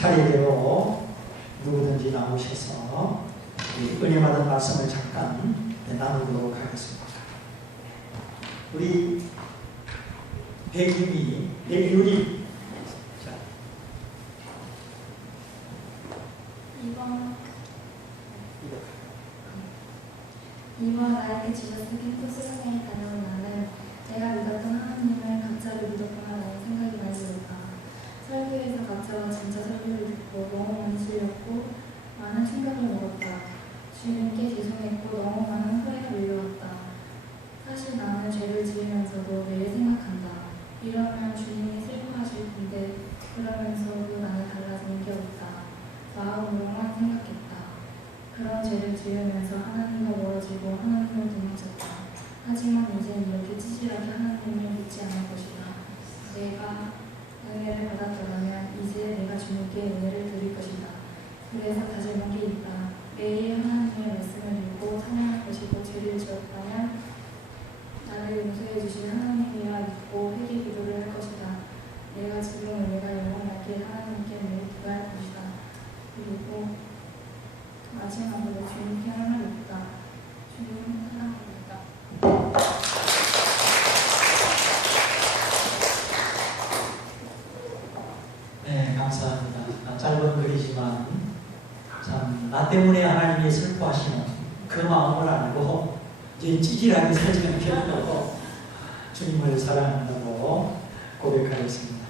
차례대로 누구든지 나오셔서 은혜 받은 말씀을 잠깐 나누도록 하겠습니다. 우리 백임이 백유리 이번 나에게 주셨던 캠프 수련회에 다녀온 나는 내가 믿었던 하나님을 가짜로 믿었구나라는 생각이 많이 들었다. 설교에서 가짜와 진짜 설교를 듣고 너무 많이 질렸고 많은 충격을 먹었다. 주님께 죄송했고 너무 많은 후회가 밀려왔다. 사실 나는 죄를 지으면서도 매일 생각한다. 이러면 주님이 슬퍼하실 텐데 그러면서도 나는 달라지는 게 없다. 마음으로만 생각했다. 그런 죄를 지으면서 하나님과 멀어지고 하나님을 도망쳤다. 하지만 이젠 이렇게 찌질하게 하나님을 믿지 않을 것이다. 내가 은혜를 받았더라면 이제 내가 주님께 은혜를 드릴 것이다. 그래서 다짐한 게 있다. 매일 하나님의 말씀을 읽고 찬양할 것이고 죄를 지었다면 나를 용서해 주신 하나님이라 믿고 회개 기도를 할 것이다. 내가 지금 은혜가 영원하게 하나님께 매일 기도할 것이다. 그리고 마지막으로 주님께 할 말이 있다. 주님 사랑합니다. 네, 감사합니다. 짧은 글이지만 참 나 때문에 하나님이 슬퍼하시는 그 마음을 알고 이제 찌질하게 살지 않겠다고 주님을 사랑한다고 고백하였습니다.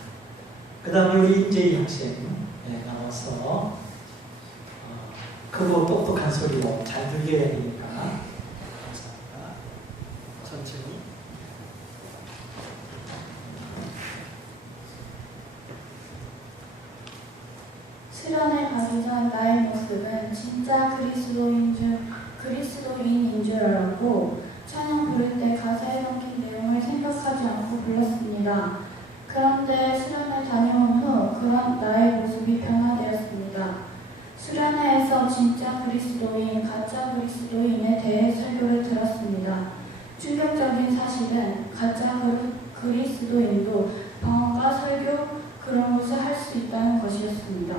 그 다음에 우리 임재희 학생 나와서 크고 똑똑한 소리로 잘 들게 해야 되니까 감사합니다. 천천히. 수련회 가기 전 나의 모습은 진짜 그리스도인인 줄 알았고 찬양 부를 때 가사에 담긴 내용을 생각하지 않고 불렀습니다. 그런데 수련회 다녀온 후 그런 나의 모습이 변화되었습니다. 수련회에서 진짜 그리스도인, 가짜 그리스도인에 대해 설교를 들었습니다. 충격적인 사실은 가짜 그리스도인도 방언과 설교 그런 것을 할 수 있다는 것이었습니다.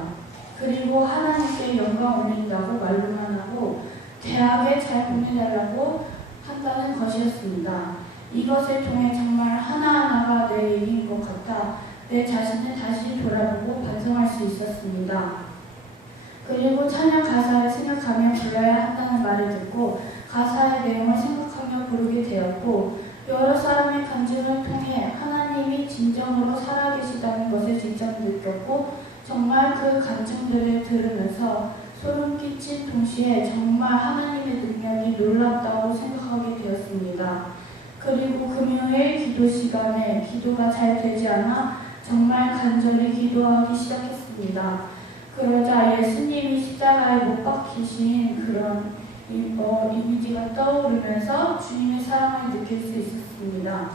그리고 하나님께 영광 올린다고 말로만 하고 대학에 잘 보내달라고 한다는 것이었습니다. 이것을 통해 정말 하나하나가 내 일인 것 같아 내 자신을 다시 돌아보고 반성할 수 있었습니다. 그리고 찬양 가사를 생각하며 불러야 한다는 말을 듣고 가사의 내용을 생각하며 부르게 되었고 여러 사람의 간증을 통해 하나님이 진정으로 살아계시다는 것을 직접 느꼈고 정말 그 간증들을 들으면서 소름 끼친 동시에 정말 하나님의 능력이 놀랍다고 생각하게 되었습니다. 그리고 금요일 기도 시간에 기도가 잘 되지 않아 정말 간절히 기도하기 시작했습니다. 그러자 예수님이 십자가에 못 박히신 그런 이미지가 떠오르면서 주님의 사랑을 느낄 수 있었습니다.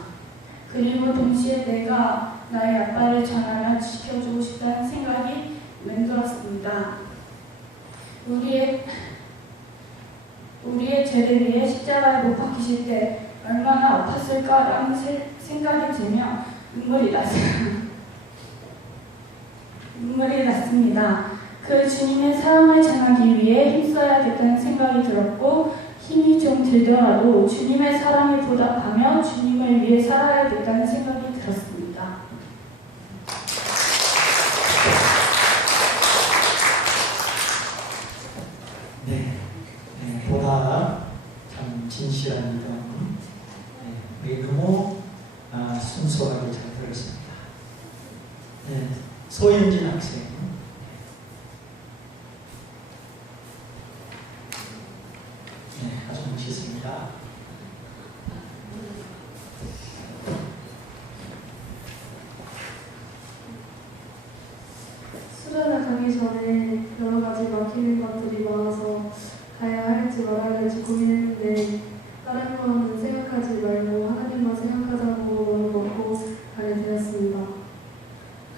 그리고 동시에 내가 나의 아빠를 전하며 지켜주고 싶다는 생각이 맴돌았습니다. 우리의 죄를 위해 십자가에 못 박히실 때 얼마나 아팠을까라는 생각이 들며 눈물이 났습니다. 그 주님의 사랑을 전하기 위해 힘써야겠다는 생각이 들었고 힘이 좀 들더라도 주님의 사랑에 보답하며 주님을 위해 살아야겠다는 생각이 들었습니다. 보다 참 진실한 믿음, 너무 순수하게 잘 들었습니다. 소윤진 학생. 아주 멋있습니다. 수련회 가기 전에 여러 가지 막히는 것들이 많아서 가야 할지 말아야 할지 고민했는데 다른 거는 생각하지 말고 하나님만 생각하자고 먹고 가게 되었습니다.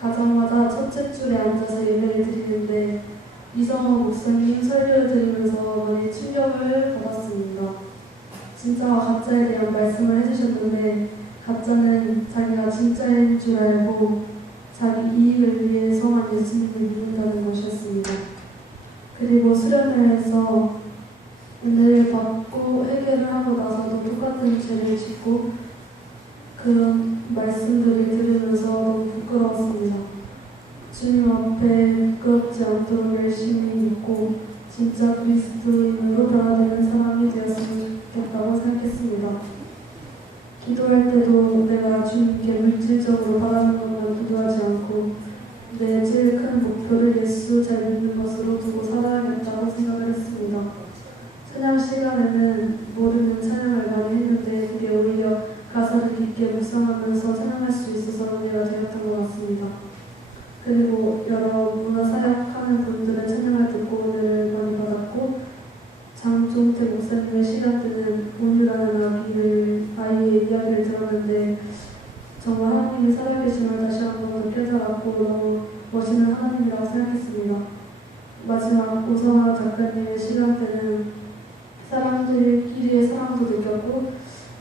가자마자 첫째 줄에 앉아서 예배를 드리는데 이성호 목사님 설교를 들으면서 많이 충격을 받았습니다. 진짜와 가짜에 대한 말씀을 해주셨는데 가짜는 자기가 진짜인 줄 알고 자기 이익을 위해서만 예수님을 믿는다는 것이 주님 앞에 부끄럽지 않도록 열심히 믿고 진짜 그리스도인으로 변화되는 사람이 되었으면 좋겠다고 생각했습니다. 기도할 때도 내가 주님께 물질적으로 바라는 것만 기도하지 않고 내 제일 큰 목표를 예수 잘 믿는 것으로 두고 살아야겠다고 생각을 했습니다. 찬양 시간에는 모르는 찬양을 많이 했는데 그게 오히려 가사를 깊게 묵상하면서 찬양할 수 있어서 은혜가 되었던 것 같습니다. 그리고 여러 문화 사역하는 분들의 찬양을 듣고 은혜를 많이 받았고 장종태 목사님의 시간 때는 온유라는 아이의 이야기를 들었는데 정말 하나님이 살아계심을 다시 한번 깨달았고 너무 멋있는 하나님이라고 생각했습니다. 마지막 오성아 작가님의 시간 때는 사람들끼리의 사랑도 느꼈고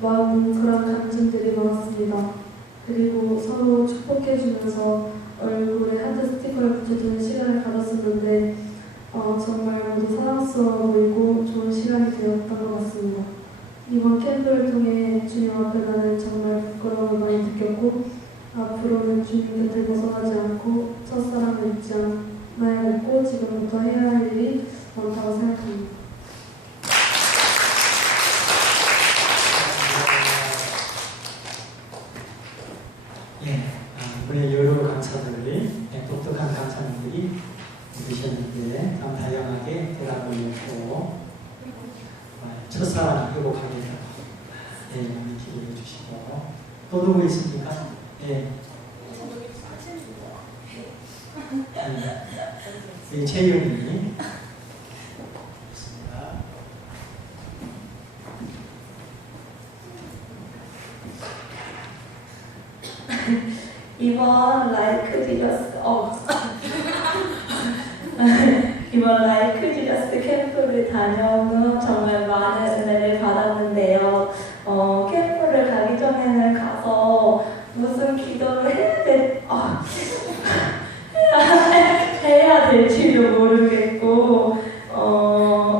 마음 뭉클한 감정들이 많았습니다. 그리고 서로 축복해주면서 얼굴에 하트 스티커를 붙여주는 시간을 가졌었는데 정말 모두 사랑스러워 보이고 좋은 시간이 되었던 것 같습니다. 이번 캠프를 통해 주님 앞에 나는 정말 부끄러움을 많이 느꼈고 앞으로는 주님 곁을 벗어나지 않고 첫사랑을 잊지 않아야겠고 지금부터 해야 할 일이 많다고 생각합니다. 우리 여러 강사들이 독특한 강사님들이 계셨는데 참 다양하게 대답을 했고 첫사랑 회복하게 되고 많이 기도해 주시고 또 누구 있습니까? 채윤이 이번 라이크 지저스 캠프를 다녀온 후 정말 많은 은혜를 받았는데요. 캠프를 가기 전에는 가서 무슨 기도를 해야 될지도 모르겠고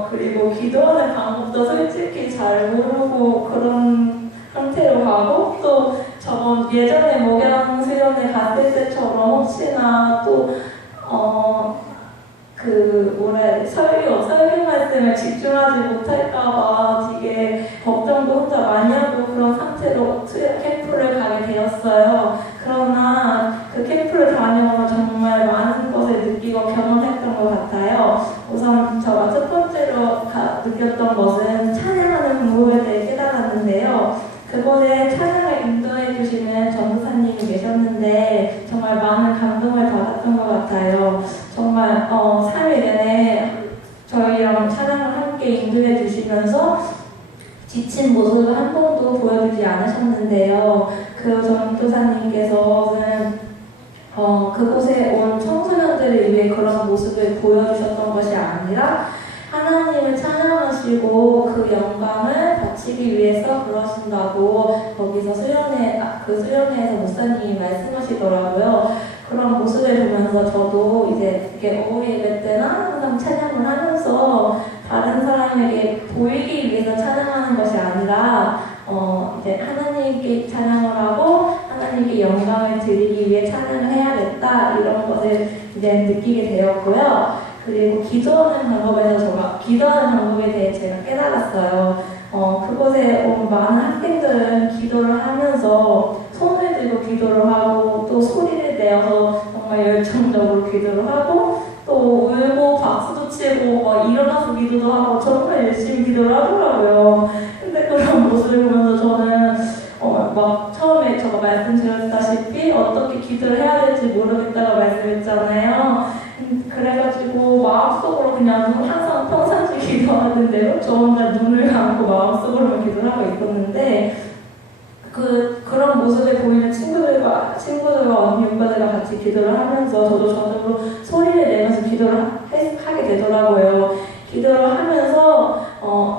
그리고 기도하는 방법도 솔직히 잘 모르고 그런 상태로 가고 또 저번 예전에 목양 수련회 갔을 때처럼 혹시나 또 설교 말씀을 집중하지 못할까봐 되게 걱정도 혼자 많이 하고 그런 상태로 캠프를 가게 되었어요. 그러나 그 캠프를 다녀서 정말 많은 것을 느끼고 경험했던 것 같아요. 우선 제가 첫 번째로 느꼈던 것은 찬양하는 방법에 대해 깨달았는데요. 그곳에 찬양을 인도해 주시는 전도사님이 계셨는데 정말 많은 감동을 받았던 것 같아요. 정말 3일 내내 저희랑 찬양을 함께 인도해 주시면서 지친 모습을 한 번도 보여주지 않으셨는데요. 그 전도사님께서는 그곳에 온 청소년들을 위해 그런 모습을 보여주셨던 것이 아니라 하나님을 찬양하시고 그 영광을 바치기 위해서 그러신다고 거기서 수련회에서 목사님이 말씀하시더라고요. 그런 모습을 보면서 저도 이제 이렇게 오후 예배 때나 항상 찬양을 하면서 다른 사람에게 보이기 위해서 찬양하는 것이 아니라 이제 하나님께 찬양을 하고 하나님께 영광을 드리기 위해 찬양을 해야겠다 이런 것을 이제 느끼게 되었고요. 그리고 기도하는 방법에 대해 제가 깨달았어요. 그곳에 온 많은 학생들은 기도를 하면서 손을 들고 기도를 하고 또 소리를 내어서 정말 열정적으로 기도를 하고 또 울고 박수도 치고 일어나서 기도도 하고 정말 열심히 기도를 하더라고요. 근데 그런 모습을 보면서 저는 처음에 제가 말씀드렸다시피 어떻게 기도를 해야 될지 모르겠다고 말씀했잖아요. 그래가지고 마음속으로 그냥 항상 평상시 기도하는 대로 저 혼자 눈을 감고 마음속으로만 기도를 하고 있었는데 그런 모습을 보이는 친구들과 언니 오빠들과 같이 기도를 하면서 저도 저절로 소리를 내면서 기도를 하게 되더라고요. 기도를 하면서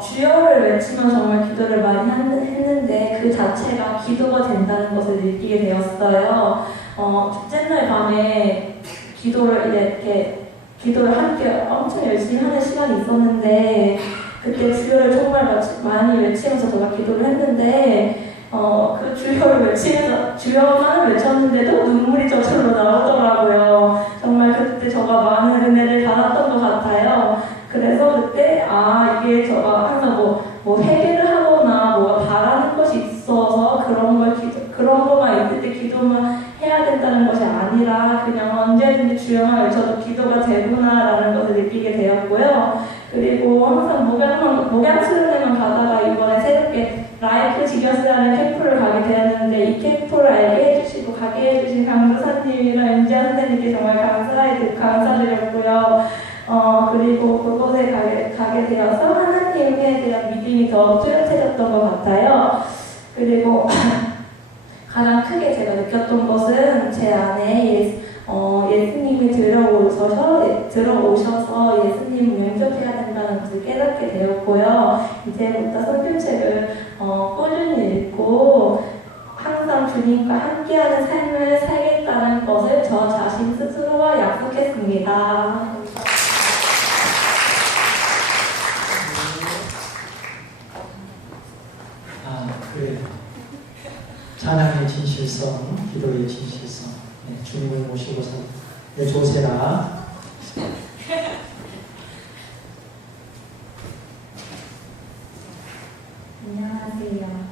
주여를 외치면 정말 기도를 많이 했는데 그 자체가 기도가 된다는 것을 느끼게 되었어요. 축제날 밤에 기도를 함께 엄청 열심히 하는 시간이 있었는데 그때 주여를 정말 많이 외치면서 제가 기도를 했는데 그 주여를 외치면서 주여만 외쳤는데도 눈물이 저절로 나오더라고요. 저가 많은 은혜를 받았던 것 같아요. 그래서 그때 이게 저가 항상 뭐 회개를 하거나 뭐가 바라는 것이 있어서 그런 것만 있을 때 기도만 해야 된다는 것이 아니라 그냥 언제든지 주여만 외쳐도 기도가 되구나라는 것을 느끼게 되었고요. 그리고 항상 목양 수련회만 가다가 이번에 새롭게 라이프 지겨스라는 캠프를 가게 되었는데 이 캠프를 알게 해주시고 가게 해주신 강도사님이랑 임지아 선생님께 정말 감사드렸고요. 그리고 그곳에 가게 되어서 하나님에 대한 믿음이 더 뚜렷해졌던 것 같아요. 그리고 가장 크게 제가 느꼈던 것은 제 안에 예수님이 들어오셔서 예수님을 영접해야 된다는 것을 깨닫게 되었고요. 이제부터 성경책을 꾸준히 읽고 항상 주님과 함께하는 삶을 살겠다는 것을 저 자신 스스로와 약속했습니다. 그래요. 찬양의 진실성, 기도의 진실성. 네, 주님을 모시고 살. 네, 조세라. 안녕하세요.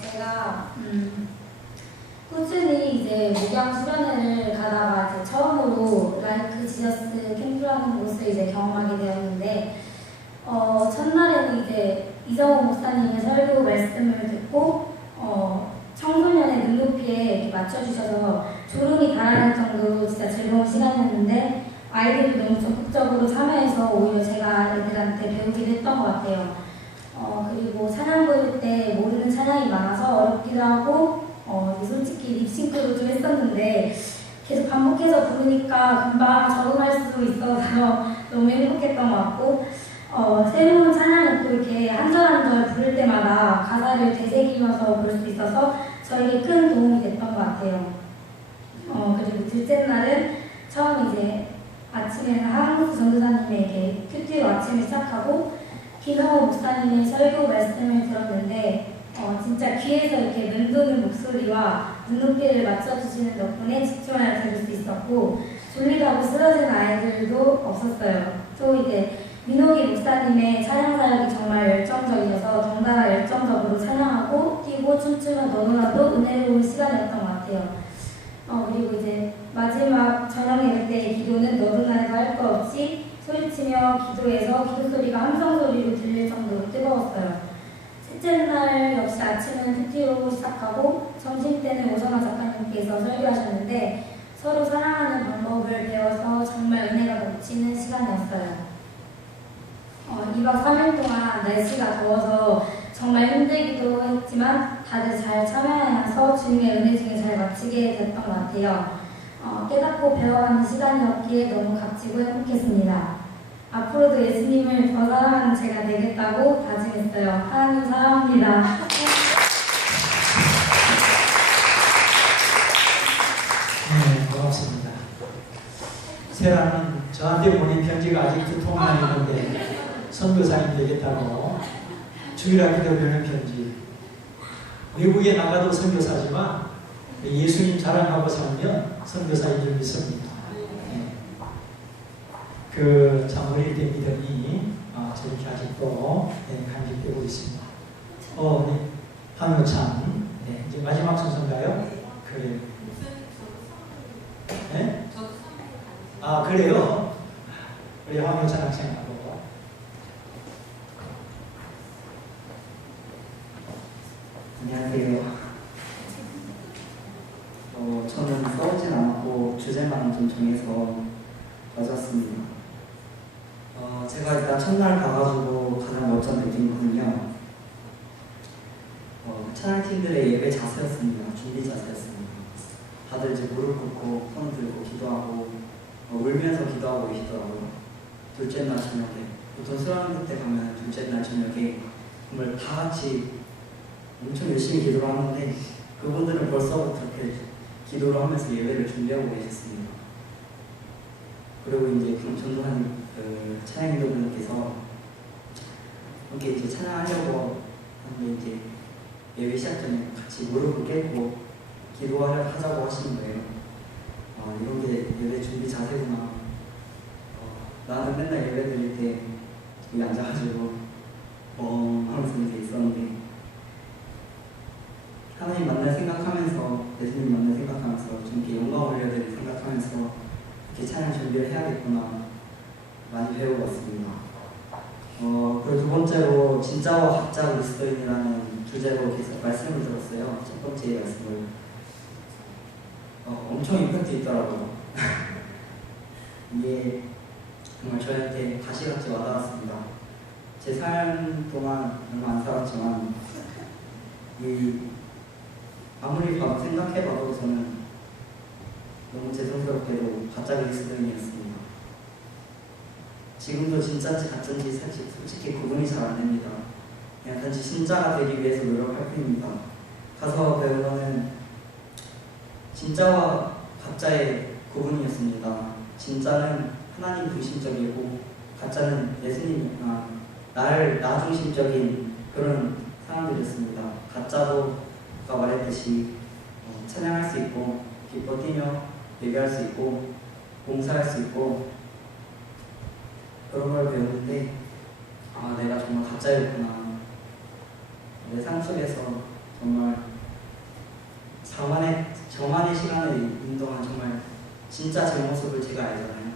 제가 꾸준히 이제 목양 수련회를 가다가 이제 처음으로 라이크 지저스 캠프라는 곳을 이제 경험하게 되었는데 첫날에는 이제 이정호 목사님의 설교 말씀을 듣고 청소년의 눈높이에 이렇게 맞춰주셔서 졸음이 달하는 정도로 진짜 즐거운 시간이었는데 아이들도 너무 적극적으로 참여해서 오히려 제가 애들한테 배우기도 했던 것 같아요. 그리고 찬양 부를 때 모르는 찬양이 많아서 어렵기도 하고 솔직히 립싱크도 좀 했었는데 계속 반복해서 부르니까 금방 적응할 수도 있어서 너무 행복했던 것 같고 새로운 찬양을 또 이렇게 한 절 한 절 부를 때마다 가사를 되새기면서 부를 수 있어서 저에게 큰 도움이 됐던 것 같아요. 그리고 둘째 날은 처음 이제 아침에는 하은수 전도사님에게 큐티로 아침을 시작하고 김형호 목사님의 설교 말씀을 들었는데 진짜 귀에서 이렇게 맴도는 목소리와 눈높이를 맞춰주시는 덕분에 집중하여 들을 수 있었고 졸리다고 쓰러지는 아이들도 없었어요. 또 이제 민호기 목사님의 찬양 사역이 정말 열정적이어서 덩달아 열정적으로 찬양하고 뛰고 춤추며 너무나도 은혜로운 시간이었던 것 같아요. 그리고 이제 마지막 저녁 예배 때의 기도는 너도나도 할 것 없이 소리치며 기도해서 기도 소리가 함성 소리로 들릴 정도로 뜨거웠어요. 셋째 날 역시 아침은 큐티로 시작하고 점심 때는 오정아 작가님께서 설교하셨는데 서로 사랑하는 방법을 배워서 정말 은혜가 넘치는 시간이었어요. 2박 3일 동안 날씨가 더워서 정말 힘들기도 했지만 다들 잘 참여하면서 주님의 은혜 중에 잘 마치게 됐던 것 같아요. 깨닫고 배워가는 시간이었기에 너무 값지고 행복했습니다. 앞으로도 예수님을 더 사랑하는 제가 되겠다고 다짐했어요. 하나님 사랑합니다. 네, 고맙습니다. 세라는 저한테 보낸 편지가 아직 2통만 있는데 선교사님 되겠다고 주일학기도 보낸 편지. 외국에 나가도 선교사지만 예수님 자랑하고 살면 선교사인 줄 믿습니다. 참 어릴 때 믿음이 저렇게 아직도 간직되고 있습니다. 우리 황효찬, 이제 마지막 순서인가요? 그래요. 네? 그래요? 우리 황효찬 학생하고. 안녕하세요. 저는 싸우진 않았고 주제만 좀 정해서 가져왔습니다. 제가 일단 첫날 가가지고 가장 먼저 느낀 거는요. 찬양팀들의 예배 자세였습니다. 준비 자세였습니다. 다들 이제 무릎 꿇고 손 들고 기도하고 울면서 기도하고 계시더라고요. 둘째 날 저녁에 보통 수련회 때 가면 둘째 날 저녁에 정말 다 같이 엄청 열심히 기도를 하는데 그분들은 벌써부터 그렇게 기도를 하면서 예배를 준비하고 계셨습니다. 그리고 이제 전도사님 찬양인도분께서 이렇게 이제 찬양하려고 하는데 이제 예배 시작 전에 같이 무릎을 꿇고 기도하자고 하시는 거예요. 이런 맨날 예배 드릴 때 여기 앉아가지고 하면서 이제 있었는데 하나님 만날 생각하면서 예수님 만날 생각하면서 주님께 영광 올려드릴 생각하면서 이렇게 찬양 준비를 해야겠구나 많이 배우고 왔습니다. 그리고 두 번째로 진짜와 가짜 그리스도인이라는 주제로 계속 말씀을 들었어요. 첫 번째 말씀을 엄청 임팩트 있더라고요. 이게 정말 저한테 가시같이 와닿았습니다. 제 삶 동안 얼마 안 살았지만 아무리 생각해봐도 저는 너무 죄송스럽게도 가짜 그리스도인이었습니다. 지금도 진짜인지 가짜인지 솔직히 구분이 잘 안 됩니다. 그냥 단지 진짜가 되기 위해서 노력할 뿐입니다. 가서 배운 거는 진짜와 가짜의 구분이었습니다. 진짜는 하나님 중심적이고 가짜는 나 중심적인 그런 사람들이었습니다. 가짜도 아까 말했듯이 찬양할 수 있고 기뻐 뛰며 예배할 수 있고 봉사할 수 있고 그런 걸 배우는데 내가 정말 가짜였구나. 내 삶 속에서 정말 저만의 시간을 있는 동안 정말 진짜 제 모습을 제가 알잖아요.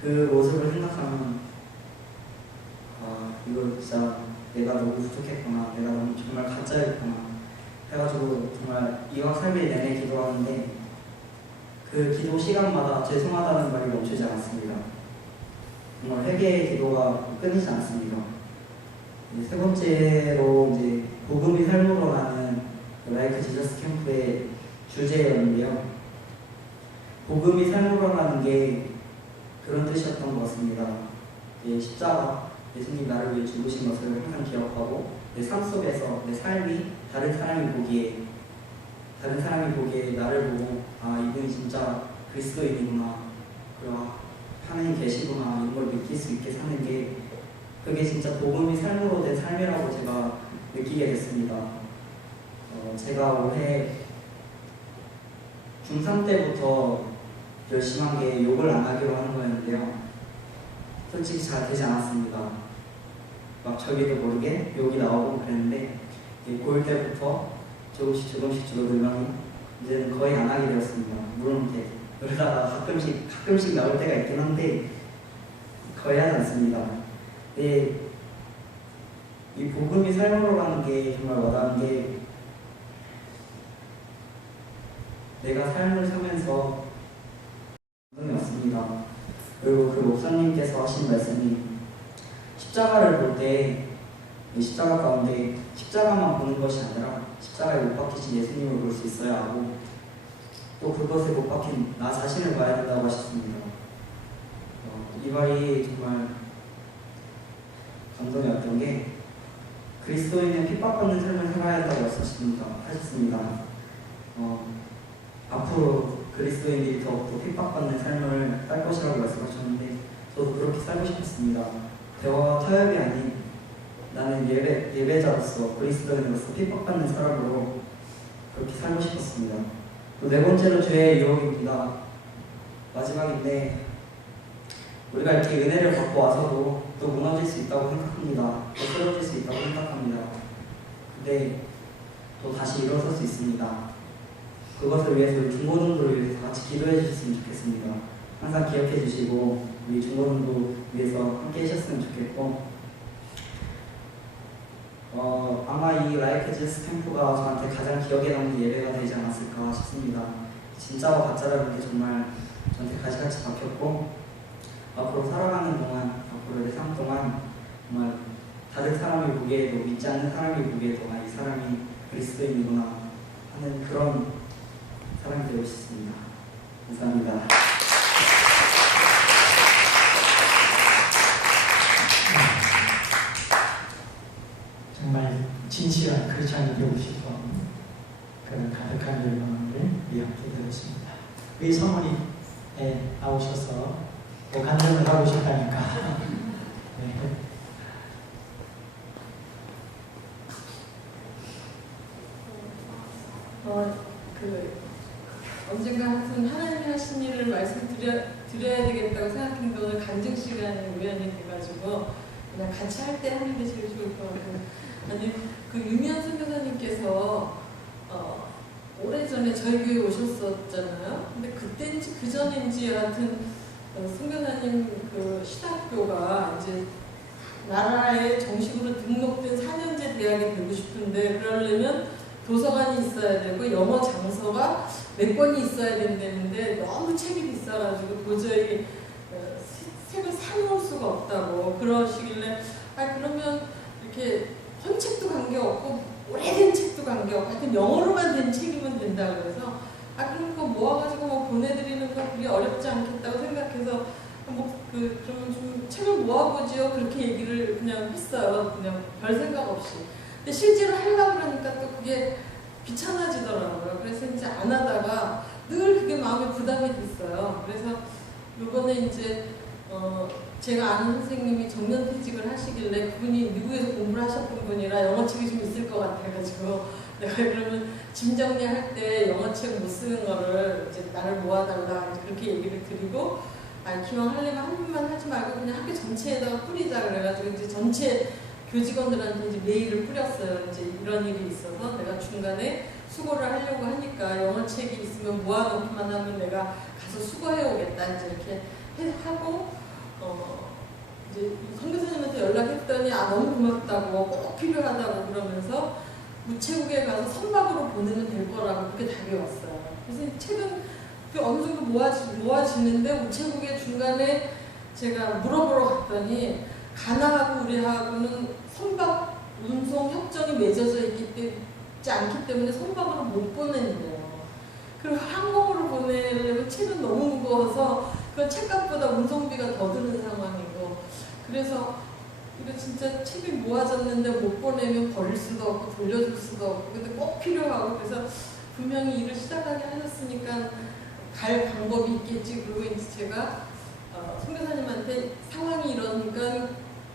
그 모습을 생각하면 이거 진짜 내가 너무 부족했구나. 내가 너무 정말 가짜였구나. 해가지고 정말 이왕 삶의 내내 기도하는데 그 기도 시간마다 죄송하다는 말이 멈추지 않았습니다. 정말 회개의 기도가 끊이지 않습니다. 세 번째로 이제 복음이 삶으로라는 라이크 지저스 캠프의 주제였는데요. 복음이 삶으로라는 게 그런 뜻이었던 것 같습니다. 십자가, 예수님 나를 위해 죽으신 것을 항상 기억하고 내 삶 속에서 내 삶이 다른 사람이 보기에 나를 보고 이분이 진짜 그리스도인이구나, 그리고 하나님 계시구나 이런 걸 느낄 수 있게 사는 게 그게 진짜 복음이 삶으로 된 삶이라고 제가 느끼게 됐습니다. 제가 올해 중3 때부터 열심한 게 욕을 안 하기로 하는 거였는데요. 솔직히 잘 되지 않았습니다. 막 저기도 모르게 욕이 나오고 그랬는데 고1 때부터 조금씩 줄어들면 이제는 거의 안 하게 되었습니다. 물론 그러다가 가끔씩 나올 때가 있긴 한데 거의 하지 않습니다. 이 복음이 삶으로 가는 게 정말 와닿은 게 내가 삶을 살면서 감동이 왔습니다. 그리고 그 목사님께서 하신 말씀이 십자가를 볼 때 십자가 가운데 십자가만 보는 것이 아니라 십자가에 못 박히신 예수님을 볼 수 있어야 하고 또 그것에 못 박힌 나 자신을 봐야 된다고 하셨습니다. 이 말이 정말 감동이었던 게 그리스도인은 핍박받는 삶을 살아야 한다고 하셨습니다. 앞으로 그리스도인들이 더욱더 핍박받는 삶을 살 것이라고 말씀하셨는데 저도 그렇게 살고 싶었습니다. 대화와 타협이 아닌 나는 예배자로서 그리스도인으로서 핍박받는 사람으로 그렇게 살고 싶었습니다. 또 네 번째로 죄의 유혹입니다. 마지막인데 우리가 이렇게 은혜를 받고 와서도 또 무너질 수 있다고 생각합니다. 또 쓰러질 수 있다고 생각합니다. 근데 또 다시 일어설 수 있습니다. 그것을 위해서 우리 중고등부를 위해서 같이 기도해 주셨으면 좋겠습니다. 항상 기억해 주시고 우리 중고등부 위해서 함께 하셨으면 좋겠고 아마 이 라이크 지저스 캠프가 저한테 가장 기억에 남는 예배가 되지 않았을까 싶습니다. 진짜와 가짜라는 게 정말 저한테 가시같이 박혔고 앞으로 살아가는 동안, 앞으로 내 삶 동안 정말 다른 사람이 보기에도, 믿지 않는 사람이 보기에도 이 사람이 그리스도인이구나 하는 그런 사람이 되고 싶습니다. 감사합니다. 정말 진실한 크리스찬이 되고 싶은 그런 가득한 열망을 함께 들었습니다. 우리 성원이 나오셔서 또 간증을 하고 싶다니까. 네. 언젠가 항상 아무튼 하나님이 하신 일을 말씀드려야 되겠다고 생각했는데 오늘 간증 시간에 우연히 돼가지고 그냥 같이 할 때 하는 게 제일 좋을 것 같아요. 아니 그 유미연 선교사님께서 오래전에 저희 교회에 오셨었잖아요. 근데 그때인지 그 전인지 여하튼 선교사님 그 신학교가 이제 나라에 정식으로 등록된 4년제 대학이 되고 싶은데 그러려면 도서관이 있어야 되고 영어 장서가 몇 권이 있어야 된다는데 너무 책이 비싸가지고 도저히 책을 사놓을 수가 없다고 그러시길래 그러면 이렇게 헌책도 관계없고 오래된 책도 관계없고 하여튼 영어로만 된 책이면 된다 그래서 그럼 그거 모아가지고 뭐 보내드리는 건 그게 어렵지 않겠다고 생각해서 그러면 좀 책을 모아보지요 그렇게 얘기를 그냥 했어요. 그냥 별 생각 없이. 근데 실제로 하려고 그러니까 또 그게 귀찮아지더라고요. 그래서 이제 안 하다가 늘 그게 마음에 부담이 됐어요. 그래서 요번에 이제 제가 아는 선생님이 정년퇴직을 하시길래 그분이 미국에서 공부를 하셨던 분이라 영어책이 좀 있을 것 같아가지고 내가 그러면 짐 정리할 때 영어책 못 쓰는 거를 이제 나를 모아달라 그렇게 얘기를 드리고 기왕 하려면 한 분만 하지 말고 그냥 학교 전체에다가 뿌리자 그래가지고 이제 전체 교직원들한테 이제 메일을 뿌렸어요. 이제 이런 일이 있어서 내가 중간에 수고를 하려고 하니까 영어책이 있으면 모아놓기만 하면 내가 가서 수고해 오겠다 이제 이렇게 하고 이제 선교사님한테 연락했더니 너무 고맙다고 꼭 필요하다고 그러면서 우체국에 가서 선박으로 보내면 될 거라고 그렇게 답이 왔어요. 그래서 책은 어느 정도 모아지는데 우체국에 중간에 제가 물어보러 갔더니 가나하고 우리하고는 선박 운송 협정이 맺어져 있지 않기 때문에 선박으로 못 보낸대요. 그리고 항공으로 보내려면 책은 너무 무거워서 그 책값보다 운송비가 더 드는 상황이고 그래서 이거 진짜 책이 모아졌는데 못 보내면 버릴 수도 없고 돌려줄 수도 없고 근데 꼭 필요하고 그래서 분명히 일을 시작하게 하셨으니까 갈 방법이 있겠지. 그리고 이제 제가 선교사님한테 상황이 이러니까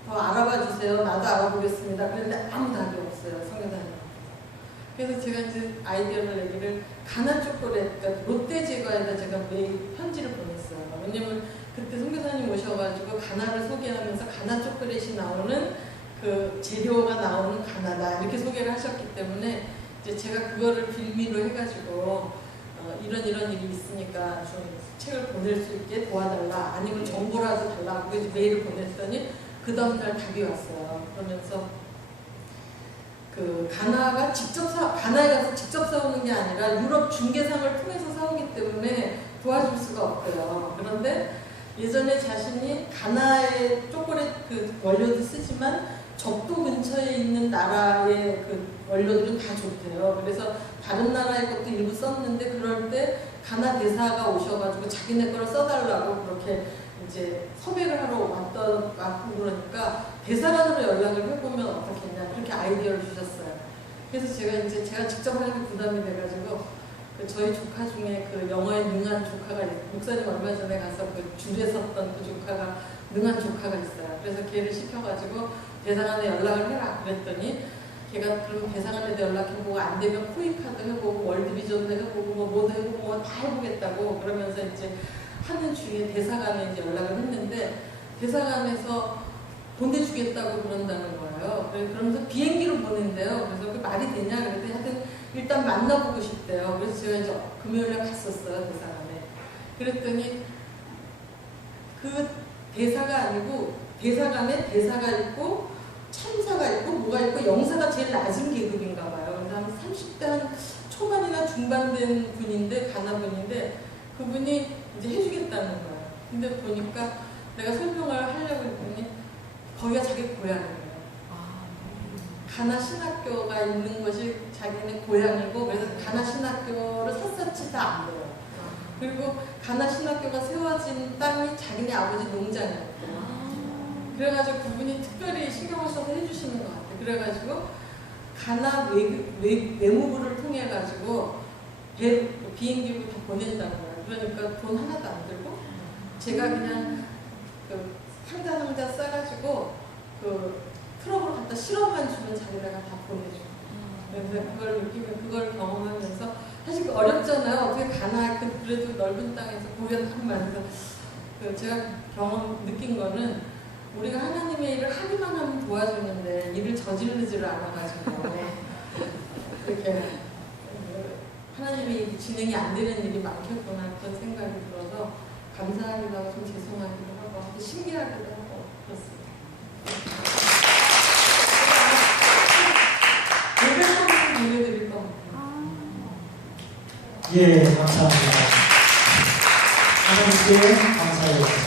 더 알아봐 주세요. 나도 알아보겠습니다. 그런데 아무 답이 없어요. 선교사님. 그래서 제가 이제 아이디어를 내기를 가나 초콜릿, 그러니까 롯데 제과에다 제가 매일 편지를 보냈어요. 왜냐면 그때 선교사님 오셔가지고 가나를 소개하면서 가나 초콜릿이 나오는 그 재료가 나오는 가나다 이렇게 소개를 하셨기 때문에 이제 제가 그거를 빌미로 해가지고 이런 일이 있으니까 좀 책을 보낼 수 있게 도와달라 아니면 정보라도 달라고 이제 메일을 보냈더니 그 다음날 답이 왔어요. 그러면서 그 가나에 가서 직접 사오는 게 아니라 유럽 중개상을 통해서 사오기 때문에 도와줄 수가 없고요. 그런데 예전에 자신이 가나의 초콜릿 그 원료도 쓰지만 적도 근처에 있는 나라의 그 원료들은 다 좋대요. 그래서 다른 나라의 것도 일부 썼는데 그럴 때 가나 대사가 오셔가지고 자기네 거를 써달라고 그렇게 이제 섭외를 하러 왔고 그러니까 대사관으로 연락을 해보면 어떻겠냐 그렇게 아이디어를 주셨어요. 그래서 제가 직접 하는 게 부담이 돼가지고 저희 조카 중에 그 영어에 능한 조카가 목사님 얼마 전에 가서 그 줄에 섰던 그 조카가 능한 조카가 있어요. 그래서 걔를 시켜가지고 대사관에 연락을 해라 그랬더니 걔가 그럼 대사관에 연락해보고 안 되면 코이카도 해보고 월드비전도 해보고 뭐도 해보고 뭐 다 해보겠다고 그러면서 이제 하는 중에 대사관에 이제 연락을 했는데 대사관에서 보내주겠다고 그런다는 거예요. 그러면서 비행기로 보낸대요. 그래서 그 말이 되냐 그랬더니 하여튼 일단 만나보고 싶대요. 그래서 제가 이제 금요일에 갔었어요 대사관에. 그랬더니 그 대사가 아니고 대사관에 대사가 있고 참사가 있고 뭐가 있고 영사가 제일 낮은 계급인가 봐요. 그래서 한 30대 한 초반이나 중반 된 분인데 가나 분인데 그분이 이제 해주겠다는 거예요. 근데 보니까 내가 설명을 하려고 했더니 거기가 자기 고향이에요. 가나 신학교가 있는 것이 자기네 고향이고 그래서 가나 신학교를 샅샅이 다 안 돼요. 그리고 가나 신학교가 세워진 땅이 자기네 아버지 농장이었대요. 그래가지고 그분이 특별히 신경을 써서 해주시는 것 같아요. 그래가지고 가나 외무부를 통해가지고 비행기로 다 보낸다는 거예요. 그러니까 돈 하나도 안 들고 제가 그냥 그 상자 싸가지고 그 트럭으로 갖다 실어만 주면 자기네가 다 보내줘. 그래서 그걸 느끼면 그걸 경험하면서 사실 어렵잖아요. 어떻게 가나. 그래도 넓은 땅에서 고려 땅만해서 제가 느낀 거는 우리가 하나님의 일을 하기만 하면 도와주는데 일을 저지르지를 않아가지고 그렇게 하나님이 진행이 안 되는 일이 많겠구나 그런 생각이 들어서 감사하기도 하고 좀 죄송하기도 하고 신기하기도 하고 그렇습니다. 예배 한번 보내드릴 것 같아요. 예, 감사합니다. 하나님께 감사해요.